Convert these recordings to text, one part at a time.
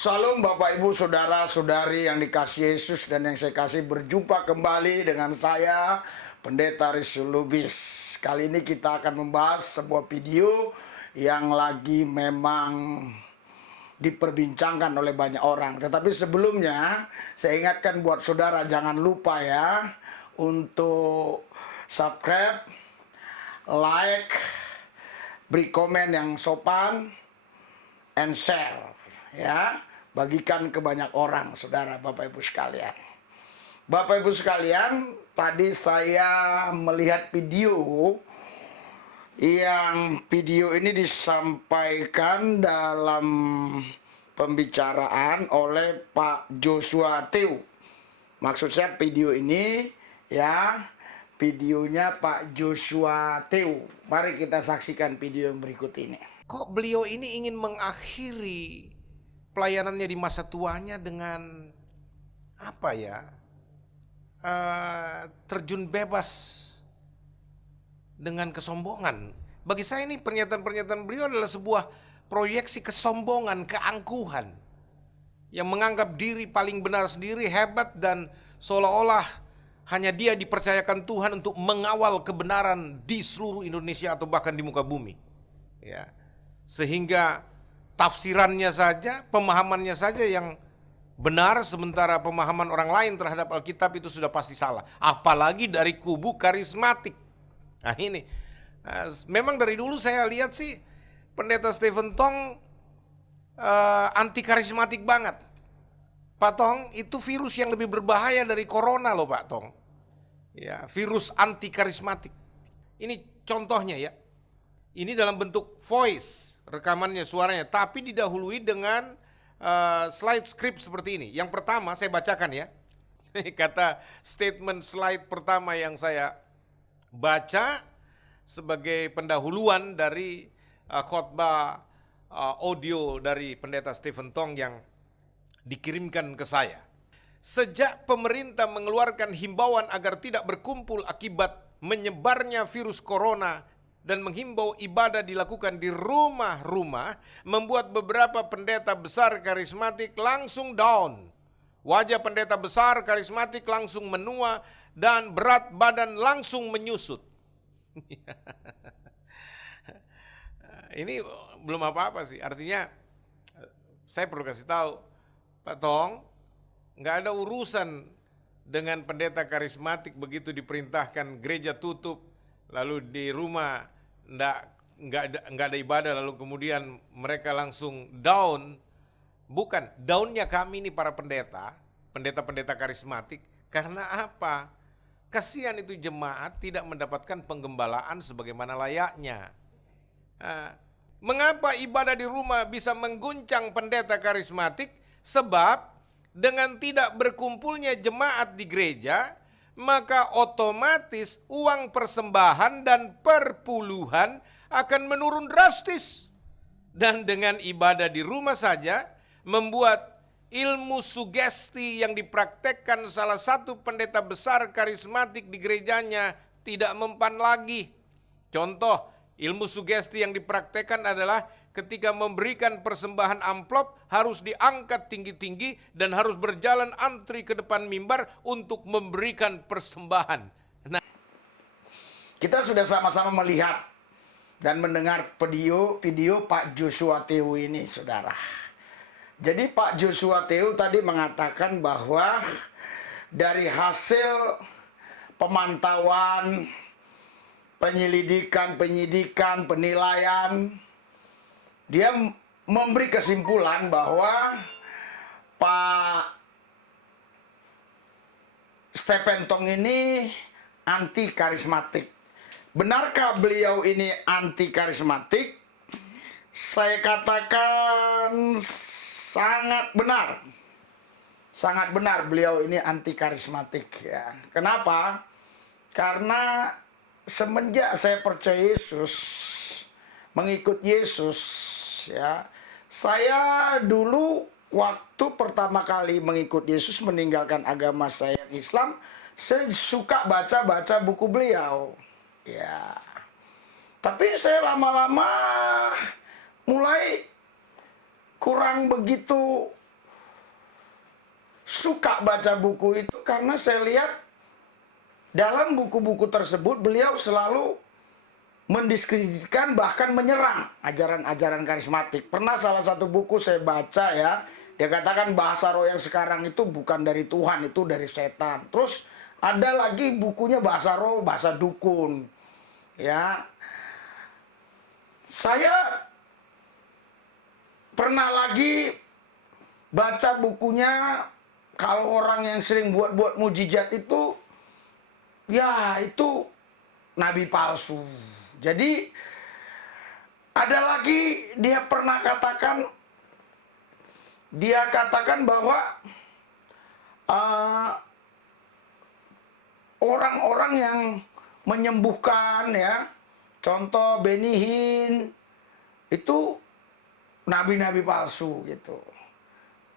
Salam Bapak Ibu Saudara-saudari yang dikasihi Yesus dan yang saya kasih, berjumpa kembali dengan saya Pendeta Rizky Lubis. Kali ini kita akan membahas sebuah video yang lagi memang diperbincangkan oleh banyak orang. Tetapi sebelumnya saya ingatkan buat saudara, jangan lupa ya untuk subscribe, like, beri komen yang sopan, and share. Ya, bagikan ke banyak orang, saudara, Bapak Ibu sekalian. Bapak Ibu sekalian, tadi saya melihat video ini disampaikan dalam pembicaraan oleh Pak Joshua Tew. Maksud saya video ini ya, videonya Pak Joshua Tew. Mari kita saksikan video yang berikut ini. Kok beliau ini ingin mengakhiri pelayanannya di masa tuanya dengan apa ya, terjun bebas dengan kesombongan. Bagi saya ini pernyataan-pernyataan beliau adalah sebuah proyeksi kesombongan, keangkuhan, yang menganggap diri paling benar sendiri, hebat, dan seolah-olah hanya dia dipercayakan Tuhan untuk mengawal kebenaran di seluruh Indonesia atau bahkan di muka bumi, ya. Sehingga tafsirannya saja, pemahamannya saja yang benar, sementara pemahaman orang lain terhadap Alkitab itu sudah pasti salah. Apalagi dari kubu karismatik. Nah ini, memang dari dulu saya lihat sih Pendeta Stephen Tong anti karismatik banget. Pak Tong, itu virus yang lebih berbahaya dari corona loh Pak Tong. Ya, virus anti karismatik. Ini contohnya ya. Ini dalam bentuk voice, rekamannya, suaranya, tapi didahului dengan slide script seperti ini. Yang pertama saya bacakan ya. Kata statement slide pertama yang saya baca sebagai pendahuluan dari khotbah audio dari Pendeta Stephen Tong yang dikirimkan ke saya. Sejak pemerintah mengeluarkan himbauan agar tidak berkumpul akibat menyebarnya virus corona dan menghimbau ibadah dilakukan di rumah-rumah, membuat beberapa pendeta besar karismatik langsung down. Wajah pendeta besar karismatik langsung menua dan berat badan langsung menyusut. Ini belum apa-apa sih. Artinya saya perlu kasih tahu, Pak Tong, nggak ada urusan dengan pendeta karismatik begitu diperintahkan gereja tutup, lalu di rumah nggak ada ibadah, lalu kemudian mereka langsung down. Bukan, downnya kami ini para pendeta karismatik. Karena apa? Kasihan itu jemaat tidak mendapatkan penggembalaan sebagaimana layaknya. Mengapa ibadah di rumah bisa mengguncang pendeta karismatik? Sebab dengan tidak berkumpulnya jemaat di gereja, maka otomatis uang persembahan dan perpuluhan akan menurun drastis. Dan dengan ibadah di rumah saja membuat ilmu sugesti yang dipraktekkan salah satu pendeta besar karismatik di gerejanya tidak mempan lagi. Contoh, ilmu sugesti yang dipraktekkan adalah ketika memberikan persembahan amplop harus diangkat tinggi-tinggi dan harus berjalan antri ke depan mimbar untuk memberikan persembahan. Nah, kita sudah sama-sama melihat dan mendengar video Pak Joshua Tew ini, saudara. Jadi Pak Joshua Tew tadi mengatakan bahwa dari hasil pemantauan, penyidikan, penilaian, dia memberi kesimpulan bahwa Pak Stephen Tong ini anti karismatik. Benarkah beliau ini anti karismatik? Saya katakan sangat benar. Sangat benar beliau ini anti karismatik ya. Kenapa? Karena semenjak saya percaya Yesus, mengikut Yesus ya. Saya dulu waktu pertama kali mengikut Yesus, meninggalkan agama saya Islam, saya suka baca-baca buku beliau. Ya. Tapi saya lama-lama mulai kurang begitu suka baca buku itu karena saya lihat dalam buku-buku tersebut beliau selalu mendiskreditkan bahkan menyerang ajaran-ajaran karismatik. Pernah salah satu buku saya baca ya, dia katakan bahasa roh yang sekarang itu bukan dari Tuhan, itu dari setan. Terus ada lagi bukunya bahasa roh, bahasa dukun. Ya. Saya pernah lagi baca bukunya, kalau orang yang sering buat-buat mujizat itu, ya itu nabi palsu. Jadi ada lagi dia pernah katakan, bahwa orang-orang yang menyembuhkan ya, contoh Benny Hinn, itu nabi-nabi palsu gitu.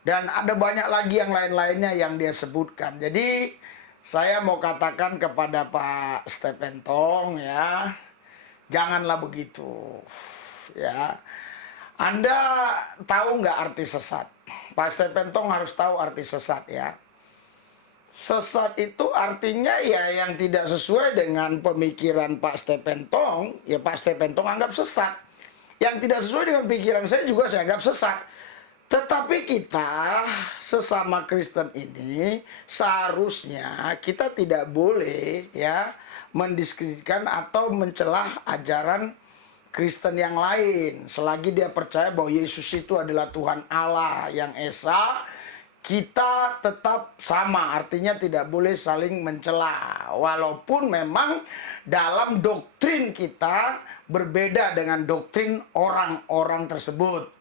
Dan ada banyak lagi yang lain-lainnya yang dia sebutkan. Jadi saya mau katakan kepada Pak Stephen Tong ya, janganlah begitu. Ya. Anda tahu nggak arti sesat? Pak Stephen Tong harus tahu arti sesat ya. Sesat itu artinya ya yang tidak sesuai dengan pemikiran Pak Stephen Tong, ya Pak Stephen Tong anggap sesat. Yang tidak sesuai dengan pikiran saya juga saya anggap sesat. Tetapi kita sesama Kristen ini seharusnya kita tidak boleh ya mendiskreditkan atau mencelah ajaran Kristen yang lain. Selagi dia percaya bahwa Yesus itu adalah Tuhan Allah yang Esa, kita tetap sama, artinya tidak boleh saling mencela. Walaupun memang dalam doktrin kita berbeda dengan doktrin orang-orang tersebut.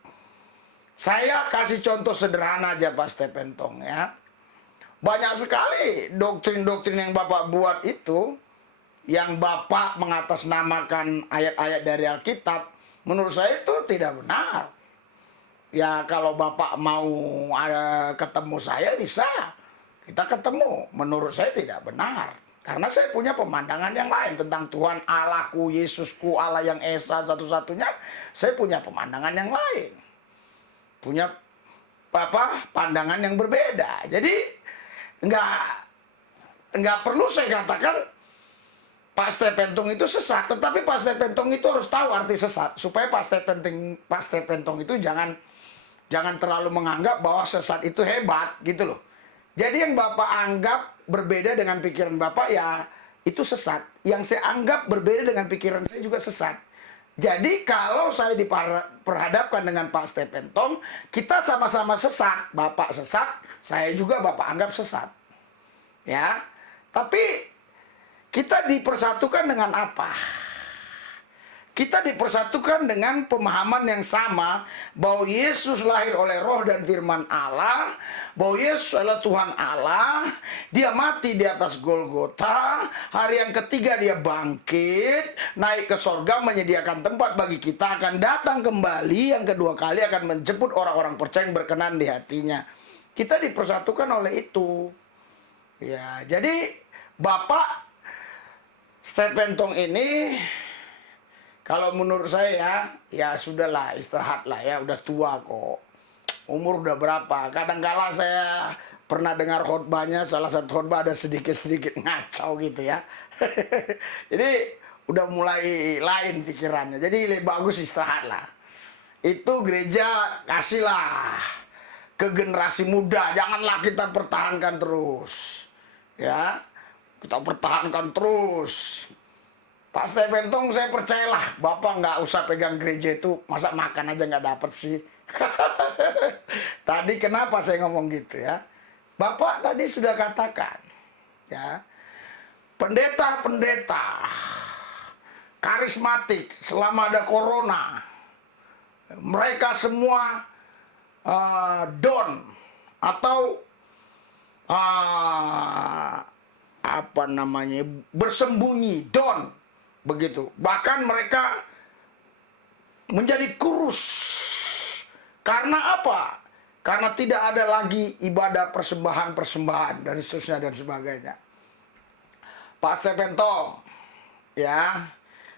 Saya kasih contoh sederhana aja Pak Stephen Tong ya. Banyak sekali doktrin-doktrin yang Bapak buat itu, yang Bapak mengatasnamakan ayat-ayat dari Alkitab, menurut saya itu tidak benar. Ya kalau Bapak mau ketemu saya bisa, kita ketemu. Menurut saya tidak benar. Karena saya punya pemandangan yang lain tentang Tuhan Allahku, Yesusku, Allah yang Esa satu-satunya. Saya punya pemandangan yang lain. Punya pandangan yang berbeda. Jadi nggak perlu saya katakan Pak Stephen Tong itu sesat, tetapi Pak Stephen Tong itu harus tahu arti sesat supaya Pak Stephen Tong itu jangan terlalu menganggap bahwa sesat itu hebat gitu loh. Jadi yang Bapak anggap berbeda dengan pikiran Bapak ya itu sesat. Yang saya anggap berbeda dengan pikiran saya juga sesat. Jadi kalau saya diperhadapkan dengan Pak Stephen Tong, kita sama-sama sesat. Bapak sesat, saya juga Bapak anggap sesat. Ya. Tapi kita dipersatukan dengan apa? Kita dipersatukan dengan pemahaman yang sama bahwa Yesus lahir oleh roh dan firman Allah, bahwa Yesus adalah Tuhan Allah, dia mati di atas Golgota, hari yang ketiga dia bangkit, naik ke sorga menyediakan tempat bagi kita, akan datang kembali yang kedua kali akan menjemput orang-orang percaya yang berkenan di hatinya. Kita dipersatukan oleh itu. Ya, jadi Bapak Stephen Tong ini, kalau menurut saya ya sudahlah, istirahatlah ya, udah tua kok. Umur udah berapa? Kadang-kala saya pernah dengar khotbahnya, salah satu khotbah ada sedikit-sedikit ngacau gitu ya. Jadi udah mulai lain pikirannya. Jadi lebih bagus istirahatlah. Itu gereja kasihlah ke generasi muda, janganlah kita pertahankan terus. Ya. Kita pertahankan terus. Pak Stephen Tong saya percayalah, Bapak nggak usah pegang gereja itu, masa makan aja nggak dapet sih. Tadi kenapa saya ngomong gitu ya? Bapak tadi sudah katakan, ya, pendeta-pendeta karismatik selama ada corona, mereka semua down atau bersembunyi, down. Begitu. Bahkan mereka menjadi kurus. Karena apa? Karena tidak ada lagi ibadah persembahan-persembahan dan seterusnya dan sebagainya. Pak Stephen Tong, ya,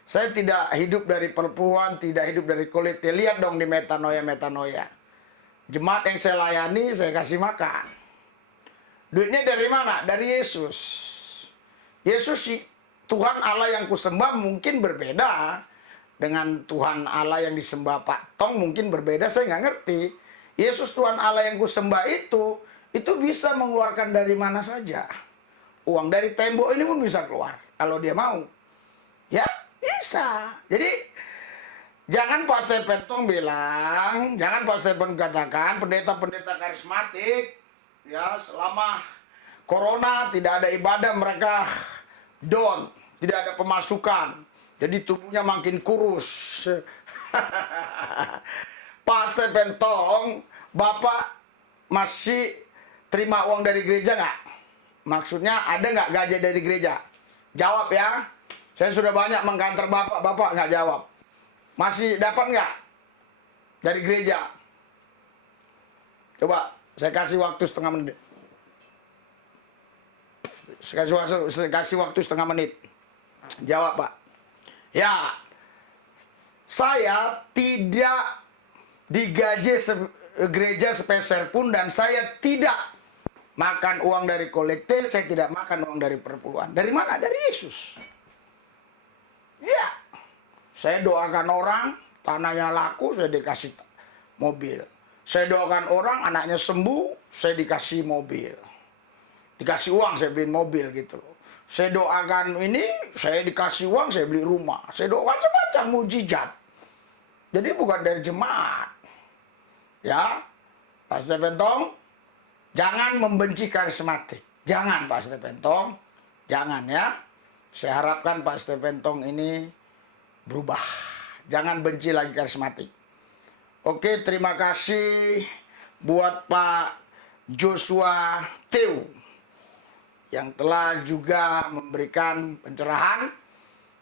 saya tidak hidup dari perempuan, tidak hidup dari kulit. Lihat dong di metanoia. Jemaat yang saya layani, saya kasih makan. Duitnya dari mana? Dari Yesus. Yesus sih Tuhan Allah yang kusembah mungkin berbeda dengan Tuhan Allah yang disembah Pak Tong, mungkin berbeda, saya nggak ngerti. Yesus Tuhan Allah yang kusembah itu bisa mengeluarkan dari mana saja. Uang dari tembok ini pun bisa keluar kalau dia mau. Ya, bisa. Jadi jangan Pak Stephen Tong bilang, jangan Pak Stephen katakan pendeta-pendeta karismatik ya selama corona tidak ada ibadah mereka down, tidak ada pemasukan. Jadi tubuhnya makin kurus. Pak Stephen Tong, Bapak masih terima uang dari gereja nggak? Maksudnya ada nggak gaji dari gereja? Jawab ya. Saya sudah banyak mengkantor Bapak, Bapak nggak jawab. Masih dapat nggak dari gereja? Coba saya kasih waktu setengah menit. Saya kasih waktu setengah menit. Jawab Pak. Ya, saya tidak digaji gereja sepeser pun dan saya tidak makan uang dari kolekte, saya tidak makan uang dari perpuluhan. Dari mana? Dari Yesus. Ya, saya doakan orang, tanahnya laku, saya dikasih mobil. Saya doakan orang, anaknya sembuh, saya dikasih mobil. Dikasih uang, saya beli mobil gitu loh. Saya doakan ini, saya dikasih uang, saya beli rumah. Saya doakan macam-macam mujizat. Jadi bukan dari jemaat. Ya, Pak Stephen Tong, jangan membenci karismatik. Jangan Pak Stephen Tong, jangan ya. Saya harapkan Pak Stephen Tong ini berubah. Jangan benci lagi karismatik. Oke, terima kasih buat Pak Joshua Teo yang telah juga memberikan pencerahan.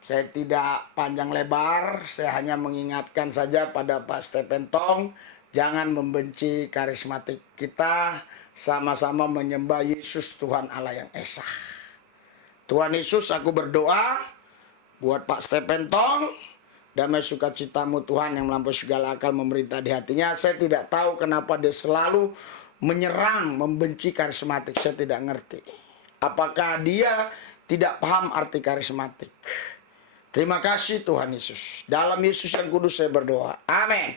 Saya tidak panjang lebar, saya hanya mengingatkan saja pada Pak Stephen Tong, jangan membenci karismatik. Kita sama-sama menyembah Yesus Tuhan Allah yang Esa. Tuhan Yesus, aku berdoa buat Pak Stephen Tong, damai sukacitamu Tuhan yang melampaui segala akal memerintah di hatinya. Saya tidak tahu kenapa dia selalu menyerang, membenci karismatik, saya tidak ngerti. Apakah dia tidak paham arti karismatik? Terima kasih Tuhan Yesus. Dalam Yesus yang kudus saya berdoa. Amin.